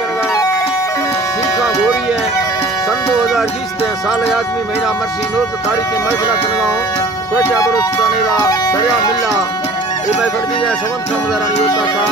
करगा सीखा गोरी है सन 2020 साल आदमी महीना मरसी नोज तारीख के महफिल कनगाओ कोचा बरोस्ताने दा दरिया मिल्ला ये महफिल दी है सवन समदारानी होता का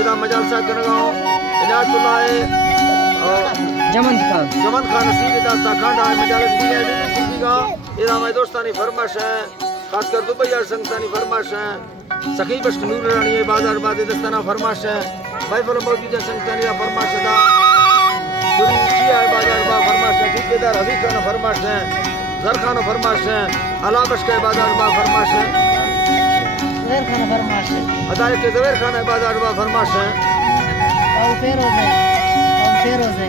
इदा मजालसा कनगाओ इनायतुल्लाह जमन खान नसीब दा ताखांडा मजालस दी है दी का इदा मैं दोस्तानी फरमाइश है खासकर दुबई और संगतानी फरमाइश है सखी बख्श नूर रानी बाजार बादे दस्ताना फरमाइश है महफिल मौजूद है संगतानी फरमाइश दा शुरू किया है बाजार बा फरमाइश है ठेकेदार हबीब खान फरमाइश है जर खान फरमाइश है अलाबश के बाजार बा फरमाइश है जवेर खान फरमाइश है अदाए के जवेर खान बाजार बा फरमाइश है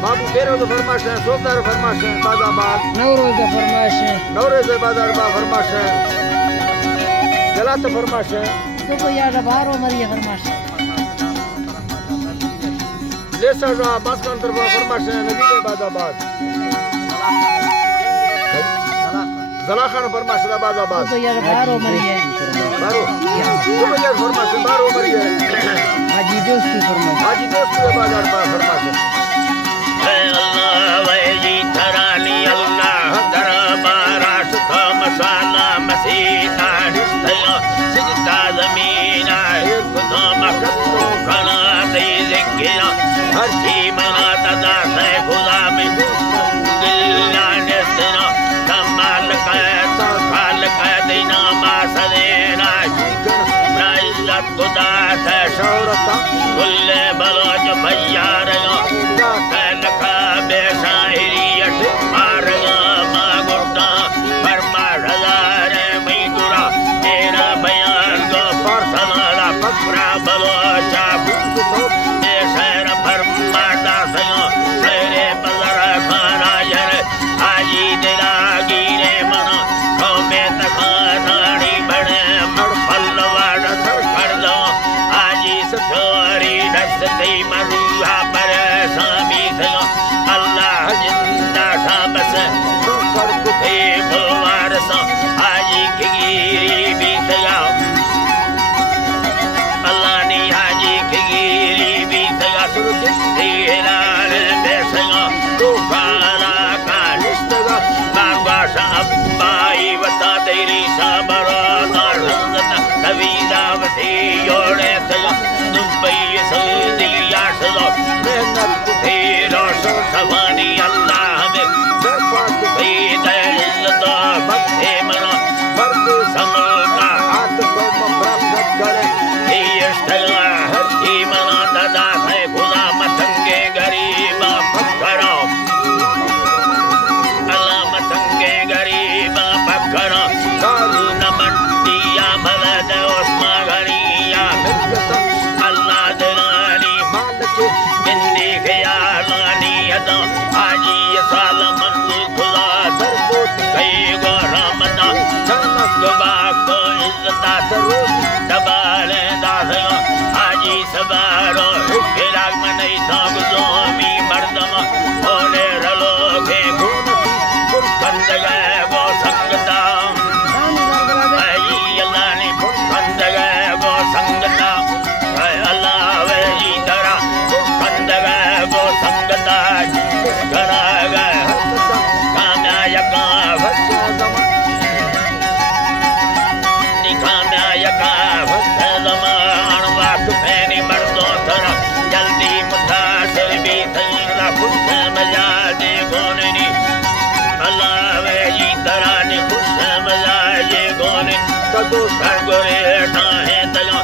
बाबू फेरोज फरमाइश है सोबदार फरमाइश है बाजाबाद नवरोज फरमाइश है नवरेज बाजार बा फरमाइश है जलात फरमाइश है तो कोई यार बारो मरिए फरमाइश है लेसर बासकान तरफा फरमाइश है नजीब बाजाबाद जला खान फरमाइश है बाजाबाद तो यार बारो मरिए बारो तो यार फरमाइश है बारो मरिए हाजी दोस्त बाजार बा फरमाइश है अल्लाह वैली धरानी अल्लाह दरबार आशा मसाला मसीना रिश्ता सिजदा ज़मीना खुदा मकतो खना दे ज़िक्रा हर जी मना तदा से खुदा में दिल्ला नस्ना कमाल का तो खाल का देना मासदेना इज्जत खुदा से शौरत कुल्ले बलोच भैया रहो का बेशायरियत मारगा मागुर्दा फरमा हजार मैदुरा तेरा बयान को परसनाला फकरा बलोचा बुतो बेशर फरमा दासयो तेरे बजर खाना यार आजी दिला गिरे मना कौमे तखानाड़ी बड़े मर फलवाड़ सर कर दो आजी सथोरी दस्ती मरुआ पर सामी थयो अल्लाह जिंदा शाबस कर कुते बुलवार सा आजी की गिरी भी थया अल्लाह ने आजी की गिरी भी थया तेरा बेसया तो काला का निस्तगा बाबा साहब बाई बता तेरी सबरा तारंगत तवीदा वती योड़े थया दुबई सऊदी आशलो मेहनत तेरा सवानी अल्लाह में बरकत दे इज्जत बख्शे मना फर्द समका हाथ को प्राप्त करे ये हर की मना दादा है खुदा मतंगे गरीबा फकरो अल्लाह मतंगे गरीबा फकरो दारू न मंडिया भलद उस्मा घरिया अल्लाह दलानी मालिक बिंदी खयालानी अदा आजी साल मंजूर खुदा दरबोत कई गो रहमता जनक बाको इज्जता सरूर दबाले दासयो आजी सबारो फिराग मनई साग जोमी मर्दमा होले रलो के घूमती कुल कंदगा वो संगता आई अल्लाह ने कुल कंदगा वो संगता अल्लाह वे इधरा कुल कंदगा वो संगता करागा काम्या यका निकाम्या यका ज़मान वाक फैनी मर्दों तरह जल्दी मुतासिर भी थीला खुश मजाजे गोननी अल्लाह वे इधरा ने खुश मजाजे गोने तदो सरगोरे ठाहे तलो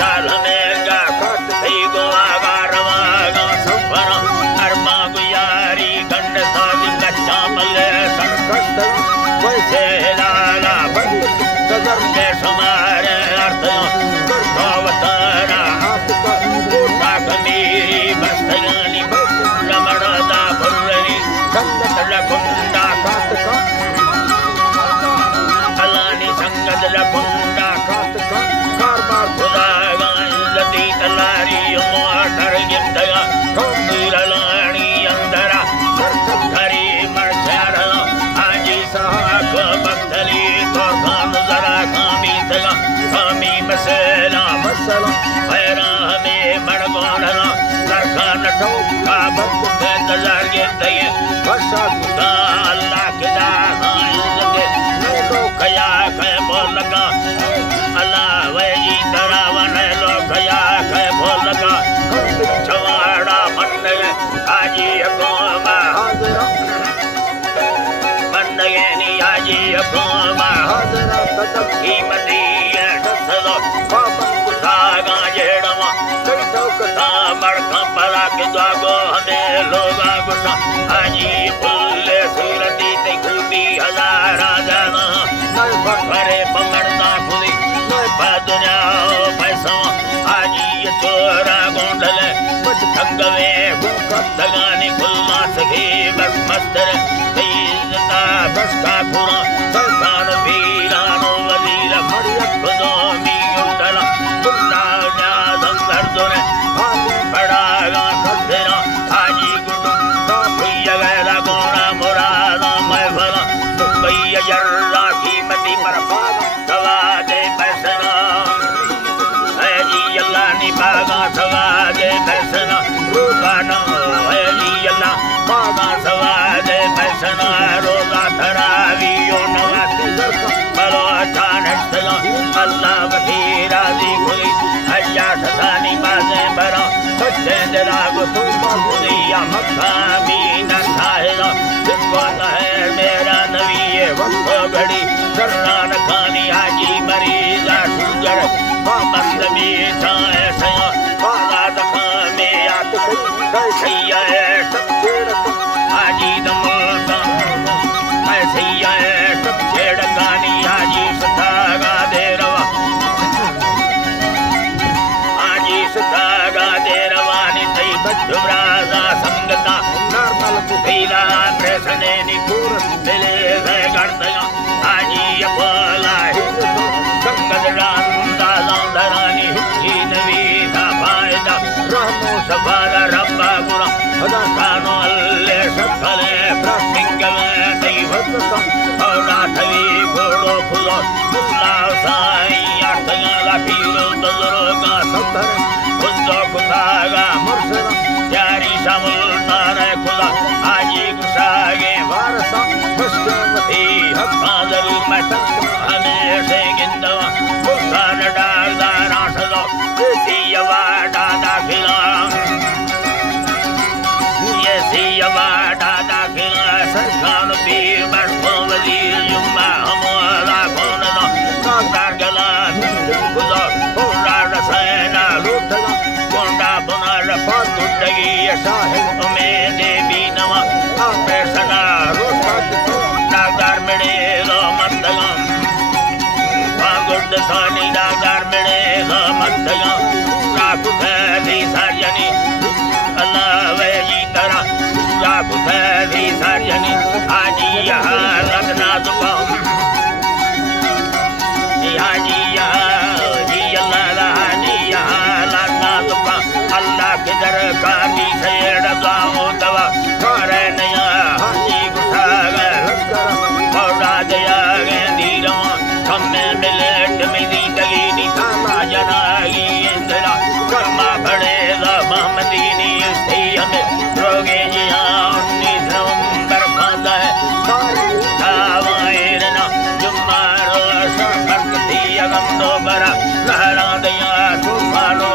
साल में गा खत थई गो आगारवा गा सफर अरमा गुयारी गंड सादी कच्चा मले सरकत वैसे लाला बंद गजर के समारे अर्थ करतावतारा हाथ का कोटा कमीरी बस्तयानी लमड़दा फुर्रनी संगत लकुंडा कात का अलानी संगत लकुंडा कात का कारबार खुदा गांजती तलारी मोटर गिंदगा कौंदीर लानी अंदरा सरसत घरी मरचारा आजी साहब बक्तली तो खान जरा खामी तगा खामी मसला मसला पैरा हमें मड़गोड़ना लड़का नटो का पापन कुसागा जेड़वा कई चौकता बड़का पला के द्वागो हमें लोगा गुस्सा आजी फुल्ले सूरती ते खूबी हजारा जाना नए भक्त भरे पमड़ना खुदी दुनिया पैसा आजी ये चोरा गोंडले बच थंगवे दगानी खुलना सके बस मस्तर तेजता बस का खुरा संसान वीरानो वजीर मरिया खुदो मी उठला खुदा जा संदर दोने हाली बड़ा गा खदेना आजी गुडू का भैया गैला गोरा मुरादा मैं भला भैया जर्रा कीमती पर सवा दे पैसना है जी अल्लाह नी बागा सवा दे पैसना रोजाना है जी अल्लाह बागा सवा दे पैसना रोजा तरावियो नवासी बलो अचानक सला अल्लाह वसीरा दी खुली हया सतानी बाजे बरा सच्चे दिलाग सुबह खुदिया मक्का मीना साहिला जिनको है मेरा नबी ये वक्त घड़ी करना नखानी हाजी मरीजा सुगर पाबंद में चाहे सया बाला दखा में आत सैया सब हाजी दमोता सैया सब छेड़कानी हाजी सतागा दे रवा हाजी सतागा दे रवानी तई बजुराजा संगता नॉर्मल कुफीला प्रेसने निपूर दिले है गणदया हाजी अपोला संगत रांदा लांदरानी ही नवी दा फायदा रहमो सफाला रब्बा गुरा हदा कानो अल्ले सफले प्रसिंगले तई भद्रता और राठवी घोड़ो फुलो मुल्ला साई आठगा पीरो दजरो का संधर खुदो खुदागा मुर्शदा जारी समुल्तान खुदा आजी गुसागे वारसा मस्कमती हक़ादर मत हमेशे गिंदवा मुल्तान डालदा राठलो सियवा डादा खिला ये सियवा डादा खिला सरखान पीर बड़को वजीर जुम्मा हमारा कौन दा कागदार गला खुदा होरा रसैना लूटला कोंडा बुना रफा गुड्डगी साहिब उम्मीद भी नवा पैसना रोटा डागदार मिले लो मंदगम गुड सानी डागदार मिले लो मंदगम राखु थी सार्जनी अल्लाह वही तरह राखु थी सार्जनी आजी यहाँ लगना दुकाम हाजी यहाँ जी अल्लाह हाजी यहाँ लगना दुकाम अल्लाह के दर कानी सेड़ गाओ दवा करे नया हाजी गुसागा पौड़ा दया गे धीरा हमें मिले मिली गली निकामा जनागी इंदिरा कर्मा बड़े महमदीनी स्त्री हमें रोगे जिया 19 नवंबर फादा है तावायरना जुम्मा रोश बरकती अगम दो बरा लहरा दया तूफानो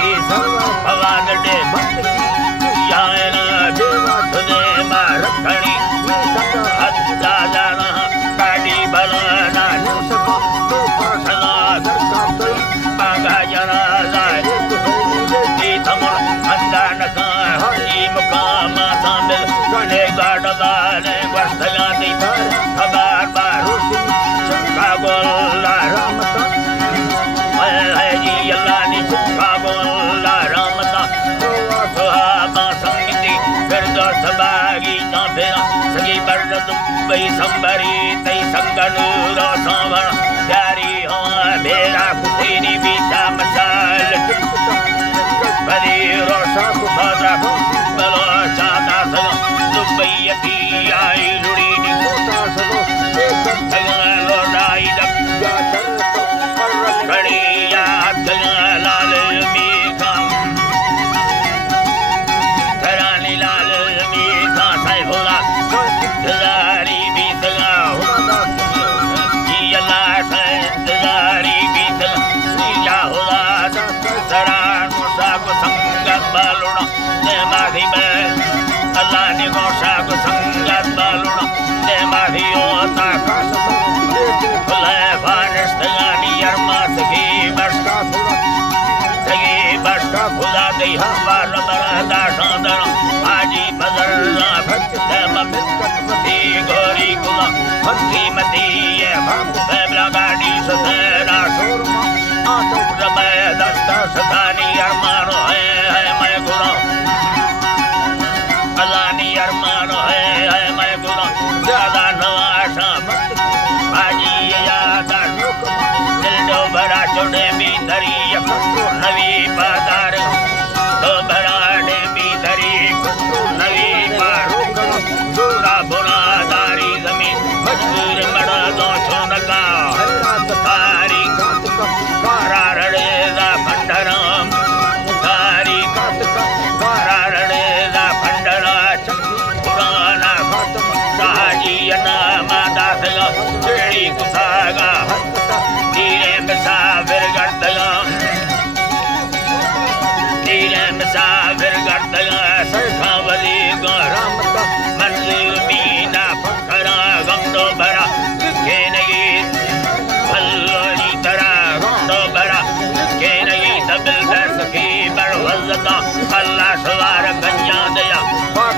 भगवान डे रखणी हत्या जाना काटी बलाना मांगा जना मुकाम शामिल गणे गाड़बाने वर्षया खबर बारू कागोला है जी अल्लाह नी कागोला रामता सुहाबा संगीति फिर दो सबागी ना फेरा सगी बर्द दुबई संबरी तई संगन रो सावण प्यारी हो मेरा कुतेरी बीता मसाल बड़ी रोशा कुफादा बलो चादा सगा दुबई की आई लुड़ी नी कोता सगो एक लोडाई दगा खड़ी याद लाल मीठा धरानी लाल मीठा साई भोला दारी भी सगा जी अल्लाह से दारी भी बालुड़ा ने माधी में अल्लाह ने गोशा को संगत बालुड़ा ने माधी होता खुले फानिश तगानी अरमा सगी बशका सगी बशका खुदा दे हमार बरदा शांदर आजी बदरना भक्त ममित दी गोरी कुला भक्ति मती ये भक्त बेबला गाड़ी सतेरा शोरमा आतो रमे दस्ता सदानी अरमानो है मैं गुना अलानी अरमानो है मैं गुना ज्यादा नवाशा बाजी यादा दिल दो भरा चुने भी धरी नवी बाजार दो भरा डे भी धरी नवी बार दूरा बुना दारी जमीन मजबूर मड़ा दो छोनका तारी कारा रड़ेदा भंडरम तारी कारा रड़ेदा भंडरा पुराना साजी नामा दासगा चेड़ी कुसागा धीरे मुसाफिर करतगा धीरे मुसाफिर करतगा सरखा वली गरम मंजिल मीना फकरा गंडो भरा के नगी भल्लोनी तरह गंडो भरा के नगी तबिल दसकी बरवज़का अल्लाह सवार गंजा दया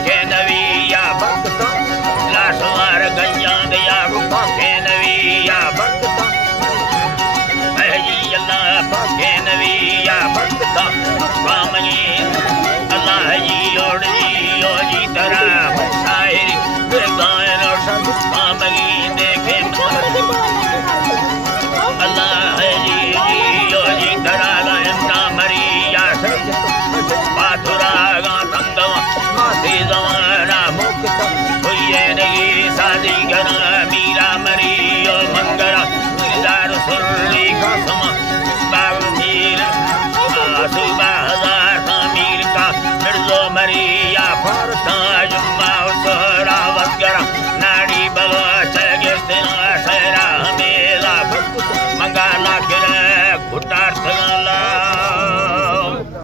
के नविया भक्ता अल्लाह सवार गंजा दया के नविया भक्ता महजी अल्लाह के नविया भक्ता